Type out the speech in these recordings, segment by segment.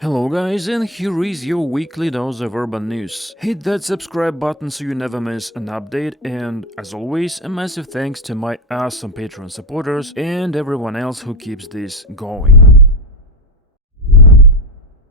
Hello guys, and here is your weekly dose of urban news. Hit that subscribe button so you never miss an update, and as always, a massive thanks to my awesome Patreon supporters and everyone else who keeps this going.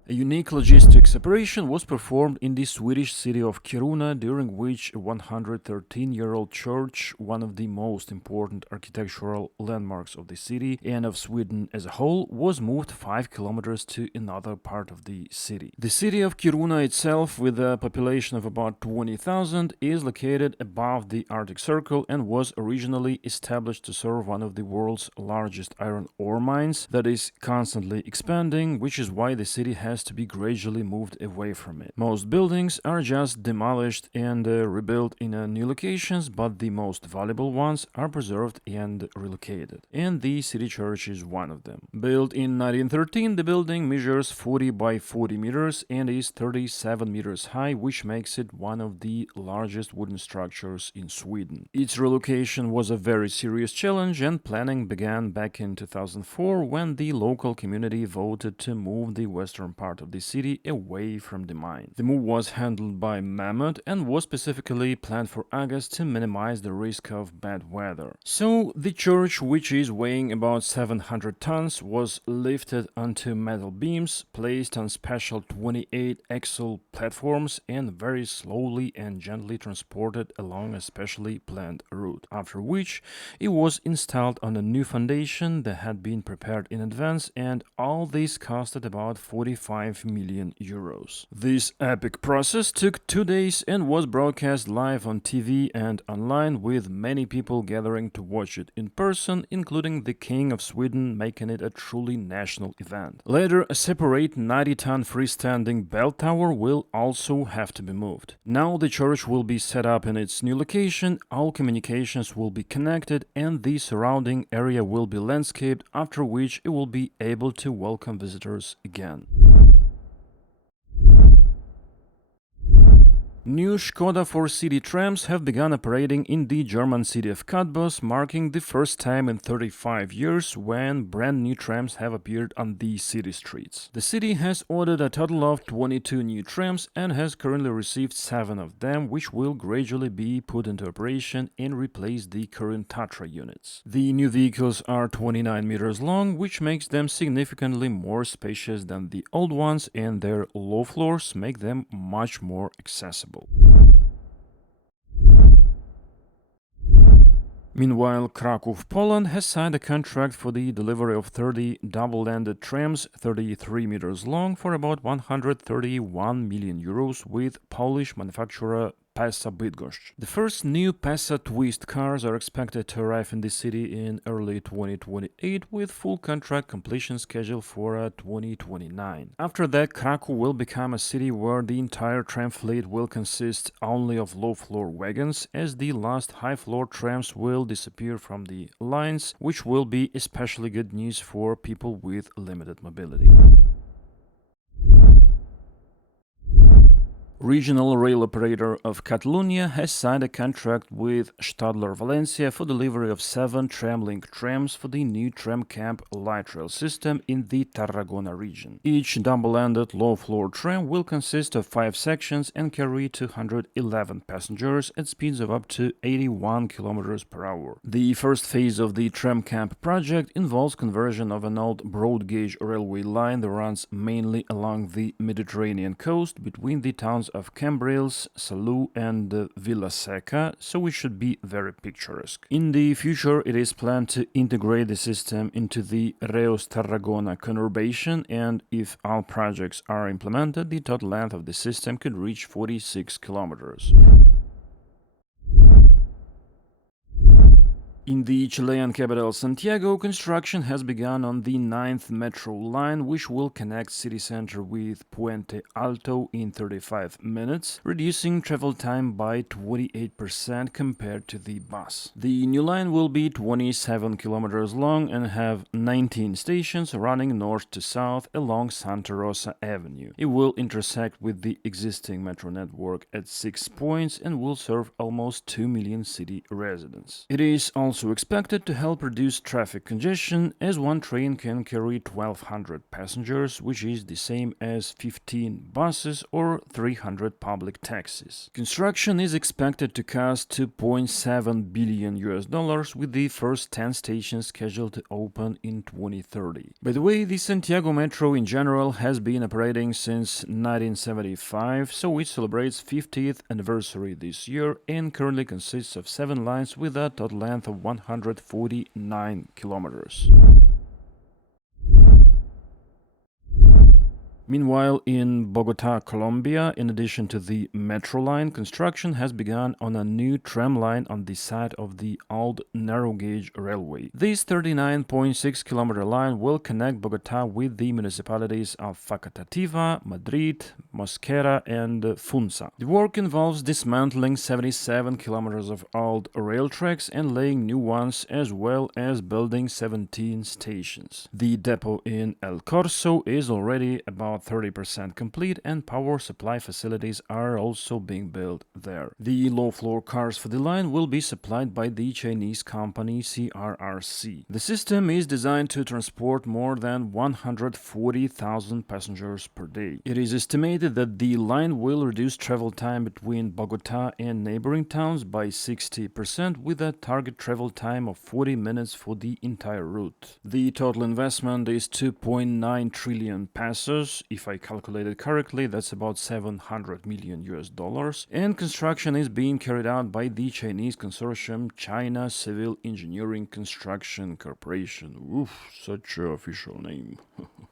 A unique logistics operation was performed in the Swedish city of Kiruna, during which a 113-year-old church, one of the most important architectural landmarks of the city and of Sweden as a whole, was moved 5 kilometers to another part of the city. The city of Kiruna itself, with a population of about 20,000, is located above the Arctic Circle and was originally established to serve one of the world's largest iron ore mines that is constantly expanding, which is why the city has to be gradually moved away from it. Most buildings are just demolished and rebuilt in new locations, but the most valuable ones are preserved and relocated. And the city church is one of them. Built in 1913, the building measures 40 by 40 meters and is 37 meters high, which makes it one of the largest wooden structures in Sweden. Its relocation was a very serious challenge, and planning began back in 2004 when the local community voted to move the western part of the city away from the mine. The move was handled by Mammoth and was specifically planned for August to minimize the risk of bad weather. So the church, which is weighing about 700 tons, was lifted onto metal beams, placed on special 28-axle platforms, and very slowly and gently transported along a specially planned route, after which it was installed on a new foundation that had been prepared in advance, and all this costed about 45 million euros. This epic process took 2 days and was broadcast live on TV and online, with many people gathering to watch it in person, including the King of Sweden, making it a truly national event. Later, a separate 90-ton freestanding bell tower will also have to be moved. Now the church will be set up in its new location, all communications will be connected, and the surrounding area will be landscaped, after which it will be able to welcome visitors again. New Škoda 4-city trams have begun operating in the German city of Cottbus, marking the first time in 35 years when brand new trams have appeared on the city streets. The city has ordered a total of 22 new trams and has currently received 7 of them, which will gradually be put into operation and replace the current Tatra units. The new vehicles are 29 meters long, which makes them significantly more spacious than the old ones, and their low floors make them much more accessible. Meanwhile, Krakow, Poland has signed a contract for the delivery of 30 double-ended trams 33 meters long for about 131 million euros with Polish manufacturer PESA Bydgoszcz. The first new PESA twist cars are expected to arrive in the city in early 2028, with full contract completion scheduled for 2029. After that, Krakow will become a city where the entire tram fleet will consist only of low-floor wagons, as the last high-floor trams will disappear from the lines, which will be especially good news for people with limited mobility. Regional rail operator of Catalonia has signed a contract with Stadler Valencia for delivery of 7 tram-link trams for the new tram camp light rail system in the Tarragona region. Each double-ended low-floor tram will consist of 5 sections and carry 211 passengers at speeds of up to 81 km per hour. The first phase of the tram camp project involves conversion of an old broad-gauge railway line that runs mainly along the Mediterranean coast between the towns of Cambrils, Salou and Vilaseca, so it should be very picturesque. In the future, it is planned to integrate the system into the Reus-Tarragona conurbation, and if all projects are implemented, the total length of the system could reach 46 kilometers. In the Chilean capital Santiago, construction has begun on the 9th metro line, which will connect city center with Puente Alto in 35 minutes, reducing travel time by 28% compared to the bus. The new line will be 27 kilometers long and have 19 stations running north to south along Santa Rosa Avenue. It will intersect with the existing metro network at 6 points and will serve almost 2 million city residents. It is also also expected to help reduce traffic congestion, as one train can carry 1,200 passengers, which is the same as 15 buses or 300 public taxis. Construction is expected to cost $2.7 billion with the first 10 stations scheduled to open in 2030. By the way, the Santiago Metro in general has been operating since 1975, so it celebrates 50th anniversary this year and currently consists of 7 lines with a total length of 149 kilometers. Meanwhile, in Bogotá, Colombia, in addition to the metro line, construction has begun on a new tram line on the site of the old narrow-gauge railway. This 39.6-kilometer line will connect Bogotá with the municipalities of Facatativá, Madrid, Mosquera, and Funza. The work involves dismantling 77 kilometers of old rail tracks and laying new ones, as well as building 17 stations. The depot in El Corso is already about 30% complete, and power supply facilities are also being built there. The low-floor cars for the line will be supplied by the Chinese company CRRC. The system is designed to transport more than 140,000 passengers per day. It is estimated that the line will reduce travel time between Bogotá and neighboring towns by 60%, with a target travel time of 40 minutes for the entire route. The total investment is 2.9 trillion pesos. If I calculated correctly, that's about $700 million, and construction is being carried out by the Chinese consortium China Civil Engineering Construction Corporation. Oof, such an official name.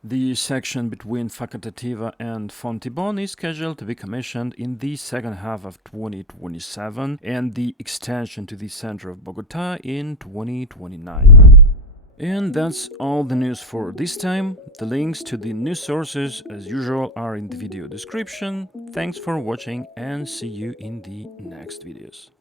The section between Facatativá and Fontibón is scheduled to be commissioned in the second half of 2027, and the extension to the center of Bogotá in 2029. And that's all the news for this time. The links to the news sources, as usual, are in the video description. Thanks for watching and see you in the next videos.